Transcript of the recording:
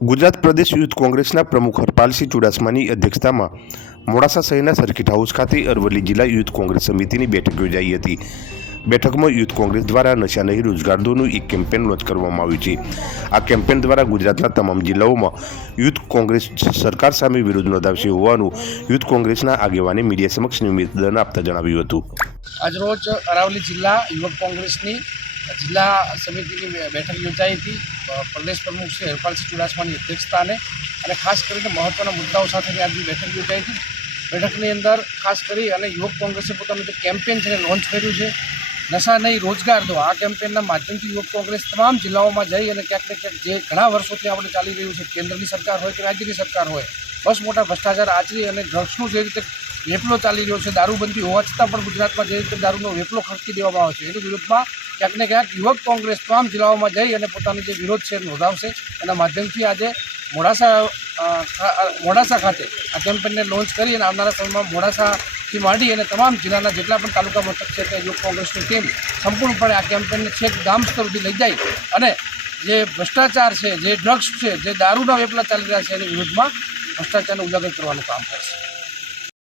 ગુજરાત પ્રદેશ youth કોંગ્રેસના પ્રમુખ હરપાલસિંહ ચુડાસમાની અધ્યક્ષતામાં મોડાસા શહેરના સર્કિટ હાઉસ ખાતે અરવલ્લી જિલ્લા યુથ કોંગ્રેસ સમિતિની બેઠક યોજાઈ હતી. બેઠકમાં યુથ કોંગ્રેસ દ્વારા નશા નહીં રોજગાર દોનું એક કેમ્પેન લોન્ચ કરવામાં આવ્યું છે. આ કેમ્પેન દ્વારા ગુજરાતના તમામ જિલ્લાઓમાં યુથ કોંગ્રેસ સરકાર સામે વિરોધ નોંધાવશે હોવાનું યુથ કોંગ્રેસના આગેવાને મીડિયા સમક્ષ નિવેદન આપતા જણાવ્યું હતું. આજરોજ અરાવલી જિલ્લા યુવક કોંગ્રેસની જિલ્લા સમિતિની બેઠક યોજાઈ હતી. પ્રદેશ પ્રમુખ શ્રી હરપાલસિંહ ચુડાસમાની અધ્યક્ષતાને અને ખાસ કરીને મહત્ત્વના મુદ્દાઓ સાથેની આજની બેઠક યોજાઈ હતી. બેઠકની અંદર ખાસ કરી અને યુવક કોંગ્રેસે પોતાનું જે કેમ્પેન છે લોન્ચ કર્યું છે. નશા નહીં, રોજગાર દો. આ કેમ્પેનના માધ્યમથી યુવક કોંગ્રેસ તમામ જિલ્લાઓમાં જઈ અને ક્યાંક ને ક્યાંક જે ઘણા વર્ષોથી આપણે ચાલી રહ્યું છે, કેન્દ્રની સરકાર હોય કે રાજ્યની સરકાર હોય, બસ મોટા ભ્રષ્ટાચાર આચરી અને ડ્રગ્સનું જે રીતે વેપલો ચાલી રહ્યો છે, દારૂબંધી હોવા છતાં પણ ગુજરાતમાં જે રીતે દારૂનો વેપલો ખર્ચી દેવામાં આવે છે, એની વિરુદ્ધમાં ક્યાંક ને ક્યાંક યુવક કોંગ્રેસ તમામ જિલ્લાઓમાં જઈ અને પોતાનો જે વિરોધ છે નોંધાવશે. એના માધ્યમથી આજે મોડાસા મોડાસા ખાતે આ કેમ્પેનને લોન્ચ કરી અને આવનારા સમયમાં મોડાસાથી માંડી અને તમામ જિલ્લાના જેટલા પણ તાલુકા મથક છે ત્યાં યુવક કોંગ્રેસની ટીમ સંપૂર્ણપણે આ કેમ્પેનને છેક ગામ સ્તર સુધી લઈ જાય અને જે ભ્રષ્ટાચાર છે, જે ડ્રગ્સ છે, જે દારૂના વેપલા ચાલી રહ્યા છે એની વિરુદ્ધમાં ભ્રષ્ટાચારને ઉજાગર કરવાનું કામ કરશે